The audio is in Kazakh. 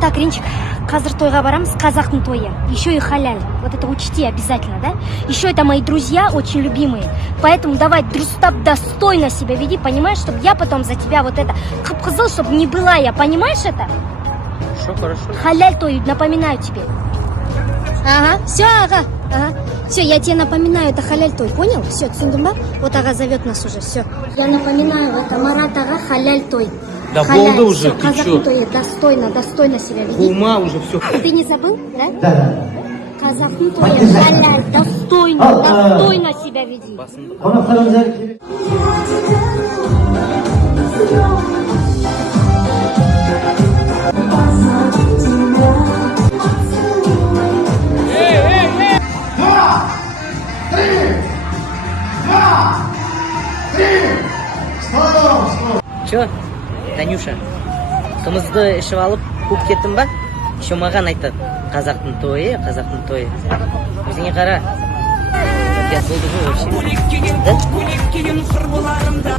Так, Ринчик, қазір тойға барамыз, казахтың тойы. Еще и халяль. Вот это учти обязательно, да? Еще это мои друзья, очень любимые. Поэтому давай, дұрыстап, достойно себя веди, понимаешь? Чтобы я потом за тебя вот это қып-қызыл, чтобы не была я, понимаешь это? Хорошо. Халяль той, напоминаю тебе. Ага, все, ага. Все, я тебе напоминаю, это халяль той, понял? Все, түсіндің ба? Вот ага зовет нас уже, все. Я напоминаю, это Марат ага, халяль той. Да халяль, болды уже, все, ты казахтың чё? тойы, достойно себя веди. Ума уже все. Ты не забыл, да? Да. Казахтың тойы, халяль, достойно себя веди. Че, Танюша, қымызды ішіп алып қуып кеттің ба? Еще маған айтады, қазақтың тойы. Өзіңе қара. Болды ғой вообще. Да?